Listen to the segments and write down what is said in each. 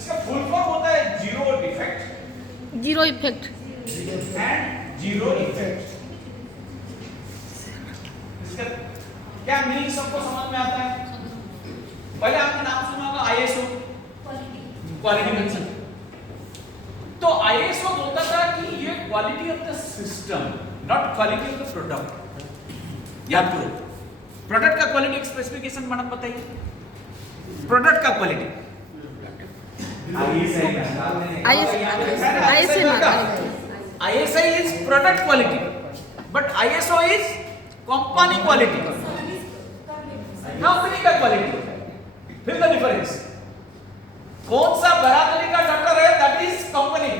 इसका full form होता है zero defect, zero effect and zero effect. इसका क्या मीनिंग सबको समझ में आता है? पहले आपने नाम सुना होगा आईएसओ, क्वालिटी कंट्रोल। तो आईएसओ बोलता था कि ये quality of the system, not quality of the product. याद करो, प्रोडक्ट का क्वालिटी स्पेसिफिकेशन मैडम बताइए, प्रोडक्ट का quality ISI is product quality, but ISO is company quality, company का क्वालिटी। फिर द डिफरेंस, कौन सा बराबरी का डॉक्टर है, दैट इज कंपनी।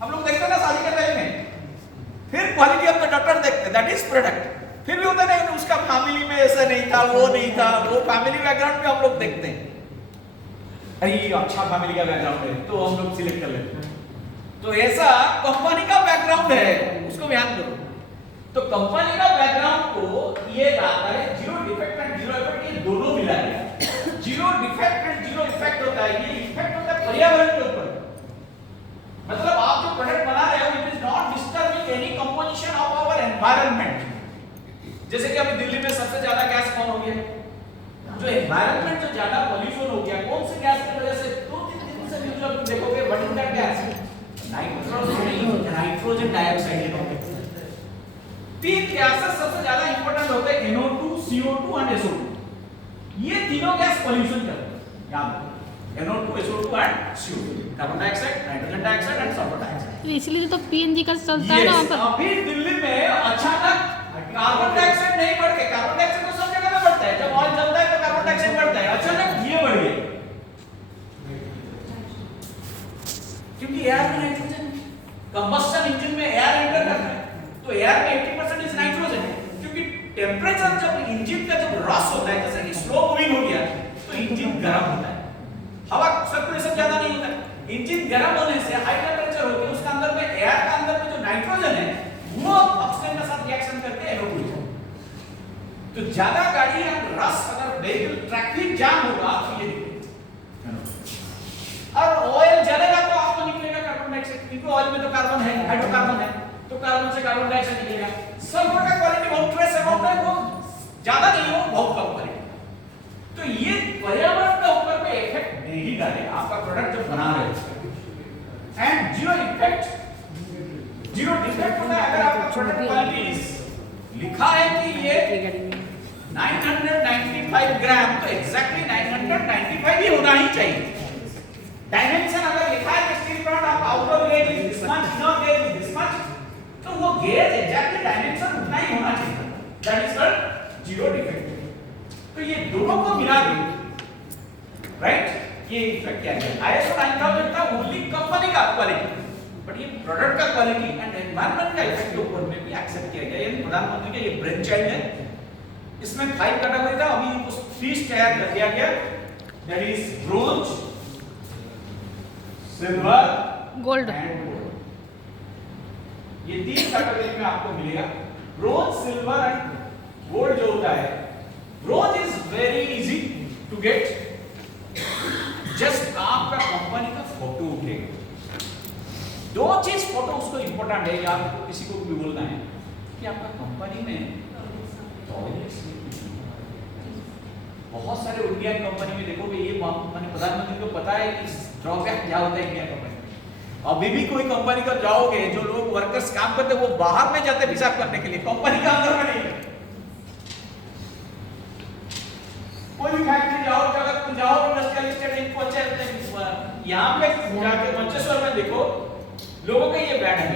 हम लोग देखते हैं ना शादी के टाइम में, फिर क्वालिटी ऑफ द डॉक्टर देखते हैं, दैट इज प्रोडक्ट। फिर भी होता नहीं उसका फैमिली में ऐसा नहीं था, वो नहीं था, वो फैमिली बैकग्राउंड में हम लोग देखते हैं, अरे अच्छा फैमिली का बैकग्राउंड है तो हम लोग सिलेक्ट कर लेते हैं। तो ऐसा कंपनी का बैकग्राउंड है, उसको ध्यान करो। तो कंपनी का बैकग्राउंड को ये आता है zero defect and zero effect, ये दोनों मिला है। Zero defect and zero effect होता है, ये इफेक्ट होता है पर्यावरण के ऊपर। मतलब आप जो प्रोडक्ट बना रहे हो, it is not disturbing any composition of our environment. जैसे कि अभी दिल्ली में सबसे ज्यादा गैस कौन हो गया, जो एनवायरनमेंट जो ज्यादा पॉल्यूशन हो गया, कौन से गैस की वजह से? 2-3 दिन से न्यूज़ में देखोगे, what is that gas? Nitrogen dioxide. तीन गैसेस सबसे ज्यादा इंपॉर्टेंट होते हैं, NO2, CO2 एंड SO2। ये तीनों गैस पॉल्यूशन करते हैं, याद रखो, NO2, SO2 and CO2, carbon dioxide, nitrogen dioxide and sulphur dioxide. इसलिए तो PNG का चलता है ना वहाँ पर। अभी दिल्ली में अचानक कार्बन डाइऑक्साइड नहीं बढ़ के, कार्बन डाइऑक्साइड तो सब जगह में बढ़ता है, जब ऑयल जलता है तो कार्बन डाइऑक्साइड बढ़ता है, अचानक ये बढ़ गया क्योंकि एयर में नाइट्रोजन, कंबस्शन इंजन में एयर एंटर करता है, तो एयर में 80% इज नाइट्रोजन है। क्योंकि टेंपरेचर जब इंजन का जब रस होता है, जैसे कि स्लो मूविंग हो गया तो इंजन गर्म होता है, हवा सर्कुलेशन ज्यादा नहीं होता है। इंजन गर्म होने से हाई टेंपरेचर होती है, उसके अंदर में एयर का अंदर में जो नाइट्रोजन है वो ऑक्सीजन के साथ रिएक्शन करके NO2 हो। तो ज्यादा गाड़ी या रस अगर व्हीकल ट्रैफिक जाम होगा तो ये और ऑयल जलेगा तो आपको निकलेगा कार्बन डाइऑक्साइड, क्योंकि ऑयल में तो कार्बन है, हाइड्रोकार्बन है, तो कार्बन से कार्बन डाइऑक्साइड निकलेगा। सल्फर का क्वालिटी बहुत ट्रेस अमाउंट है, वो ज्यादा नहीं हो, बहुत कम क्वालिटी। तो ये पर्यावरण के ऊपर में इफेक्ट नहीं डाले आपका प्रोडक्ट जब बना रहे हो। And zero effect, zero defect होता है अगर आपका प्रोडक्ट क्वालिटी लिखा है कि ये 995 ग्राम, तो एग्जैक्टली 995 ही होना ही चाहिए। डायमेंशन अगर लिखा है कि स्टील रॉड आप outer gauge is this much, inner gaze is this much, तो वो गेज एग्जैक्टली डायमेंशन उतना ही होना चाहिए, that is called zero defect. तो ये दोनों को मिला के राइट, ये इफेक्ट क्या है? ISO 9000 का ओनली कंपनी का क्वालिटी, बट ये प्रोडक्ट का क्वालिटी एंड एनवायरनमेंट का इफेक्ट के ऊपर में भी एक्सेप्ट किया गया। ये प्रधानमंत्री का ये ब्रांच चाइल्ड है, इसमें 5 कैटेगरी था, अभी इनको 30 तैयार कर दिया गया, that is bronze, silver, gold and gold. ये 3 कैटेगरी में आपको मिलेगा। ब्रोंज, सिल्वर एंड गोल्ड जो होता है, bronze is very easy to get, just आपका कंपनी का फोटो उठेगा। 2 चीज फोटो उसको इंपॉर्टेंट है, या आपको किसी को भी बोलना है कि आपका कंपनी में टॉयलेट्स बहुत सारे इंडियन कंपनी में देखोगे, ये माने प्रधानमंत्री को पता है कि ड्रॉबैक क्या होता है इंडियन कंपनी में। अभी भी कोई कंपनी का जाओगे, जो लोग वर्कर्स काम करते हैं वो बाहर में जाते हैं पेशाब करने के लिए, कंपनी का अंदर में नहीं। कोई भी फैक्ट्री जाओ, जगत जाओ, इंडस्ट्रियल एस्टेट पहुंचे, यहाँ पे जाके मंचेश्वर में देखो लोगों का ये बैड है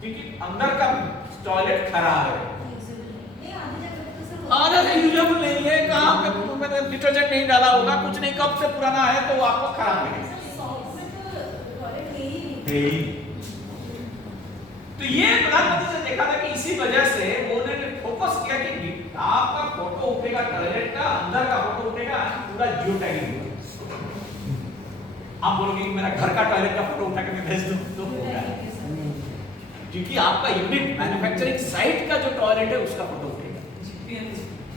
क्योंकि अंदर का टॉयलेट खराब है, आधा से यूजेबल नहीं है, कहाँ पे डिटर्जेंट नहीं डाला होगा, कुछ नहीं, कब से पुराना है, तो आपको खराब लगेगा। तो ये प्रधानमंत्री से देखा था कि इसी वजह से उन्होंने फोकस किया कि आपका फोटो उठेगा टॉयलेट का, अंदर का फोटो उठेगा, पूरा जियो टैगिंग होगा। आप बोलोगे कि मेरा घर का टॉयलेट का फोटो उठा के मैं भेज दूं, तो होगा, क्योंकि आपका यूनिट मैन्युफैक्चरिंग साइट का जो टॉयलेट है उसका फोटो उठेगा।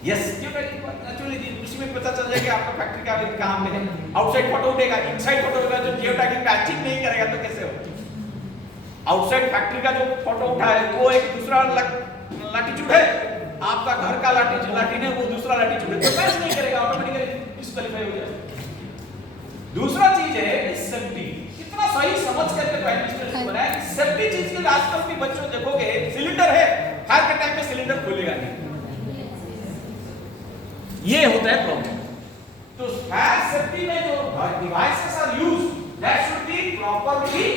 यस, क्योंकि एक्चुअली उसी में पता चल जाएगा आपका फैक्ट्री का कहाँ पे है। आउटसाइड फोटो उठेगा, इनसाइड फोटो उठेगा, जो जियो टैगिंग मैचिंग नहीं करेगा तो कैसे होगा। आउटसाइड फैक्ट्री का जो फोटो उठा है वो एक दूसरा लैटिट्यूड है, आपका घर का लैटिट्यूड है वो दूसरा लैटिट्यूड है, तो मैच नहीं करेगा, ऑटोमेटिकली डिस्क्वालीफाई हो जाएगा। दूसरा चीज है सेफ्टी, कितना सही समझ करके प्राइम मिनिस्टर ने बनाया कि सेफ्टी चीज के लिए आजकल भी बच्चों देखोगे सिलेंडर है, फायर के टाइम पे सिलेंडर खुलेगा नहीं, ये होता है प्रॉब्लम। तो फायर सेफ्टी में जो devices are used that should be properly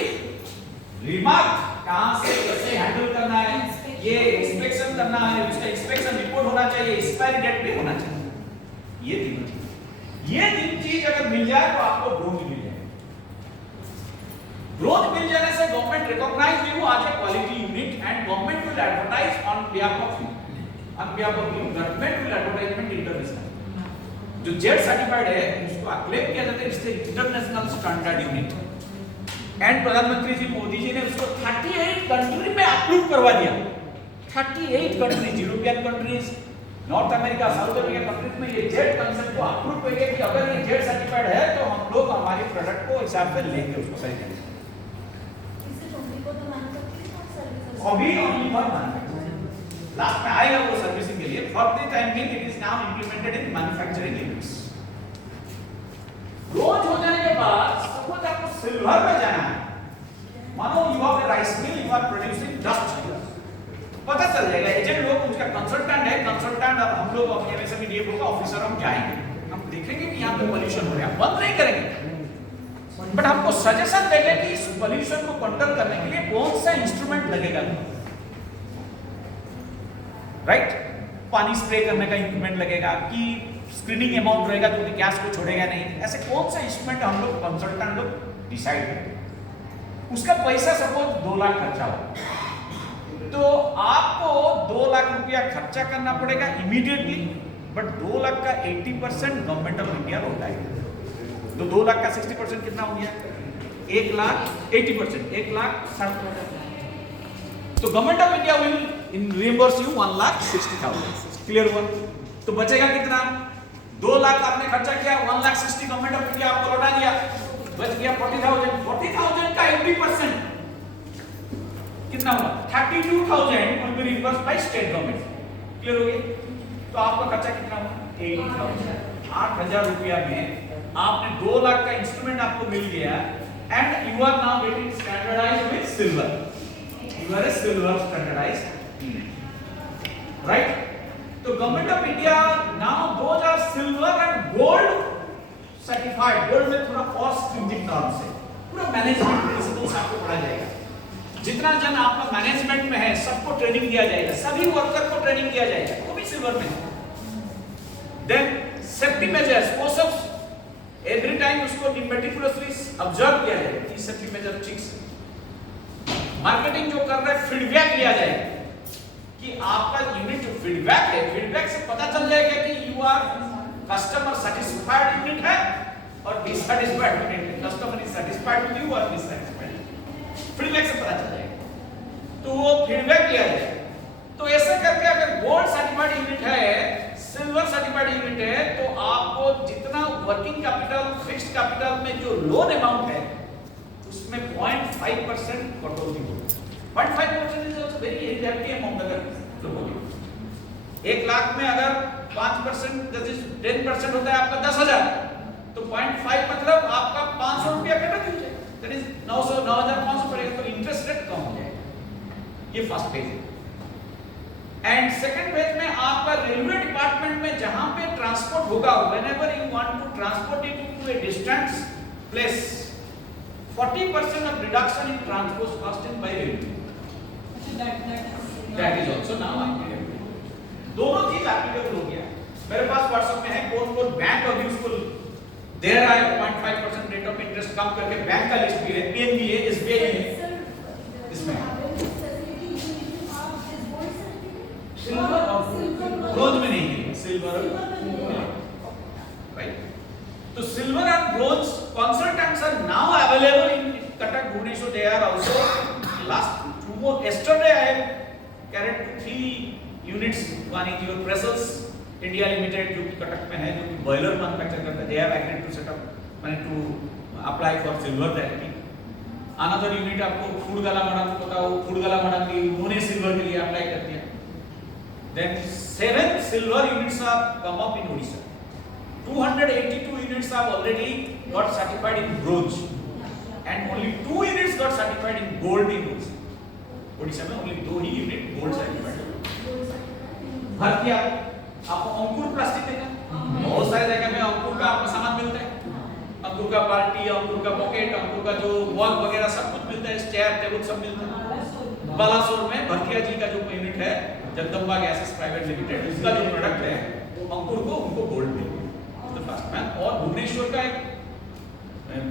remark, कहां से कैसे हैंडल करना है, ये इंस्पेक्शन करना है, उसका इंस्पेक्शन रिपोर्ट होना चाहिए, एक्सपायरी डेट भी होना चाहिए। ये तीन चीज अगर मिल जाए तो आपको ब्रोंज मिल जाए। ब्रोंज मिल जाने से government recognise you as a quality unit and government will advertise on behalf of you, government will advertisement international. जो जेड सर्टिफाइड है उसको अक्लेम किया जाता है, इससे इंटरनेशनल स्टैंडर्ड यूनिट। एंड प्रधानमंत्री जी मोदी जी ने उसको 38 कंट्री में अप्रूव करवा दिया। 38 countries, European countries, north America, south America countries में ये जेड कंसेप्ट को अप्रूव कर दिया कि अगर ये जेड सर्टिफाइड है तो हम लोग हमारे प्रोडक्ट को हिसाब से लेंगे, उसको खरीदेंगे। अभी ओनली फॉर मैन्युफैक्चरिंग, लास्ट में आएगा वो सर्विसिंग के लिए। For the time being it is now implemented in manufacturing units. Bronze हो जाने के बाद सपोज आपको सिल्वर में जाना है, मानो you are rice mill, you are producing dust, पता चल जाएगा एजेंट लोग, उसका कंसल्टेंट है, कंसल्टेंट और हम लोग अपने एमएसएमई डीएफओ का ऑफिसर हम जाएंगे, हम देखेंगे कि यहाँ पे पोल्यूशन हो रहा है, बंद नहीं करेंगे, बट हमको सजेशन देंगे कि इस पोल्यूशन को कंट्रोल करने के लिए कौन सा इंस्ट्रूमेंट लगेगा, राइट? पानी स्प्रे करने का इंस्ट्रूमेंट लगेगा कि स्क्रीनिंग अमाउंट रहेगा जो कि गैस को छोड़ेगा नहीं, ऐसे कौन सा इंस्ट्रूमेंट हम लोग कंसल्टेंट लोग डिसाइड करेंगे। उसका पैसा सपोज 2 लाख खर्चा हो तो आपको 2 लाख रुपया खर्चा करना पड़ेगा इमीडिएटली, बट 2 लाख का 80% गवर्नमेंट ऑफ इंडिया होता है, तो 2 लाख का 60% कितना हो गया? 1 लाख 80%, 1,60,000। तो government of India will reimburse you 1,60,000। Clear हुआ? तो बचेगा कितना? 2 लाख आपने खर्चा किया, 1,60,000 गवर्नमेंट ऑफ इंडिया आपको लौटा दिया, बच गया 40,000। 40,000 का 80% कितना हुआ? 32,000 will be reimbursed by state government। Clear हो गया? तो आपका खर्चा कितना हुआ? 80,000। 8,000 रुपया में आपने 2 लाख का इंस्ट्रूमेंट आपको मिल गया and you are now getting standardized with silver. You are a silver standardized unit, right? तो government of India now those are silver and gold certified. Gold में थोड़ा और स्ट्रिंजेंट टर्म्स है, पूरा मैनेजमेंट प्रिंसिपल्स आपको पढ़ा जाएगा। जितना जन आपका मैनेजमेंट में है सबको ट्रेनिंग दिया जाएगा, सभी वर्कर को ट्रेनिंग दिया जाएगा, वो भी सिल्वर में। देन सेफ्टी मेजर्स, वो सब एवरी टाइम उसको मेटिकुलसली ऑब्जर्व किया जाएगा कि सेफ्टी मेजर ठीक से। मार्केटिंग जो कर रहा है फीडबैक लिया जाएगा कि आपका यूनिट जो फीडबैक है, फीडबैक से पता चल जाएगा कि you are customer satisfied unit है और डिससैटिस्फाइड यूनिट है, customer is satisfied with you और डिससैटिस्फाइड। फीडबैक से पता चल जाएगा, तो वो फीडबैक लिया जाएगा। तो ऐसे करके अगर गोल्ड सर्टिफाइड यूनिट है, सिल्वर सर्टिफाइड यूनिट है, तो आपको जितना वर्किंग कैपिटल, फिक्स्ड कैपिटल में जो लोन अमाउंट है उसमें 0.5% कटौती होगी। 0.5% is also very healthy amount. अगर लोगों 1 लाख में अगर 5% दैट इज 10% होता है आपका 10,000, तो 0.5 मतलब आपका 500 रुपया कटौती हो जाएगा, दैट इज 9,500 पड़ेगा, तो इंटरेस्ट रेट कम हो जाएगा। ये फर्स्ट फेज है। एंड सेकंड फेज में आपका रेलवे डिपार्टमेंट में जहां पे ट्रांसपोर्ट होगा, whenever you want to transport it to a distance place, 40% of reduction in transport cost in by railway. That is also now applicable. दोनों चीज applicable हो गया। मेरे पास WhatsApp में है कौन-कौन बैंक और यूजफुल दे रहा है 0.5% रेट ऑफ इंटरेस्ट कम करके, बैंक का लिस्ट भी है, PNB है, SBI है, इसमें सिल्वर और ब्रोंज में नहीं है, सिल्वर राइट। तो silver and bronze consultants are now available in Cuttack, Bhubaneswar. They are also last 2 more. Yesterday I have carried 3 units. One is your Brussels India limited जो कि कटक में है, जो कि बॉयलर मैन्युफैक्चर करता है, they have agreed to set up मैंने to apply for silver directly. Another unit आपको फूड गला मडम को बताओ, फूड गला मडम की उन्होंने सिल्वर के लिए अप्लाई कर दिया. Then 7 silver units have come up in Odisha. 282 units have already got certified in bronze, and only 2 units got certified in gold in Odisha. Odisha में only 2 ही यूनिट गोल्ड सर्टिफाइड. भारतीय आपको अंकुर plastic देखा, बहुत सारे जगह में अंकुर का आपको सामान मिलता है. अंकुर का बाल्टी, अंकुर का पॉकेट, अंकुर का जो वॉल वगैरह सब कुछ मिलता है, चेयर टेबल सब मिलता है. बालासोर में भरतिया जी का जो यूनिट है, जगदम्बा गैसेस प्राइवेट लिमिटेड, उसका जो प्रोडक्ट है अंकुर को उनको गोल्ड मिल गया फर्स्ट मैन. और भुवनेश्वर का एक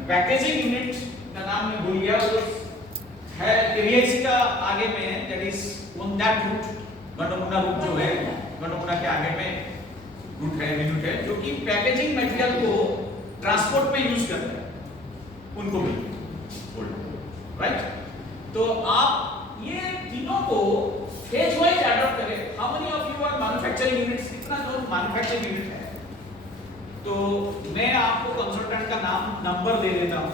पैकेजिंग यूनिट का नाम मैं भूल गया, वो है केवीआईसी का आगे में, that is on that route, गंडोमुना रूट जो है, गंडोमुना के आगे में रूट है, यूनिट है जो कि पैकेजिंग मटेरियल को ट्रांसपोर्ट में यूज करता है, उनको भी गोल्ड. राइट. तो आप ये तीनों को फेज वाइज अडॉप्ट करें. How many of you are manufacturing units? कितना जो मैन्युफैक्चरिंग यूनिट है? तो मैं आपको कंसल्टेंट का नाम नंबर दे देता हूं,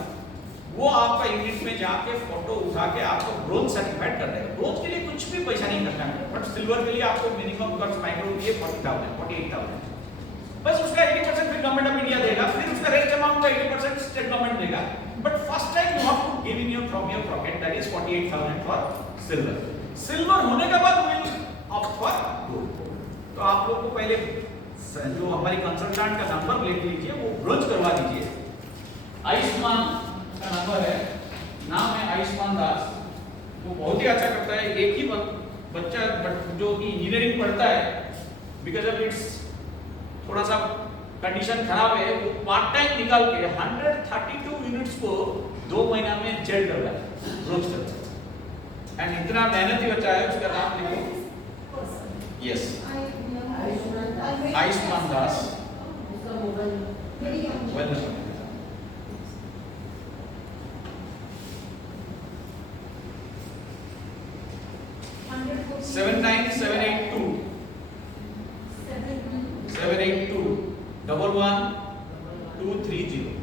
वो आपका यूनिट में जाके फोटो उठा के आपको ब्रोंज सर्टिफाइड कर देगा. ब्रोंज के लिए कुछ भी पैसा नहीं करना है, बट सिल्वर के लिए आपको मिनिमम कॉस्ट माइक्रो ये 40,000 48,000 बस. उसका 80% फिर गवर्नमेंट ऑफ इंडिया देगा, फिर उसका रेट अमाउंट का 80% स्टेट गवर्नमेंट देगा. But first time you have to give in your from your pocket, that is 48,000 for silver. Silver होने के बाद विल ऑप्ट फॉर गोल्ड. तो आप लोग को पहले जो हमारी कंसल्टेंट का नंबर ले लीजिए, वो ब्रोंज करवा दीजिए. आयुष्मान का नंबर है, नाम है आयुष्मान दास. वो बहुत ही अच्छा करता है. एक ही बच्चा जो कि इंजीनियरिंग पढ़ता है, बिकॉज ऑफ इट्स थोड़ा सा कंडीशन खराब है, वो पार्ट टाइम निकाल के 132 यूनिट्स को 2 महीना में जेल कर रहा है, ब्रोंज कर रहा है. एंड इतना मेहनती बच्चा है, उसका नाम लिखो. यस, आयुष्मान दास. वेल 79782 782 11 230.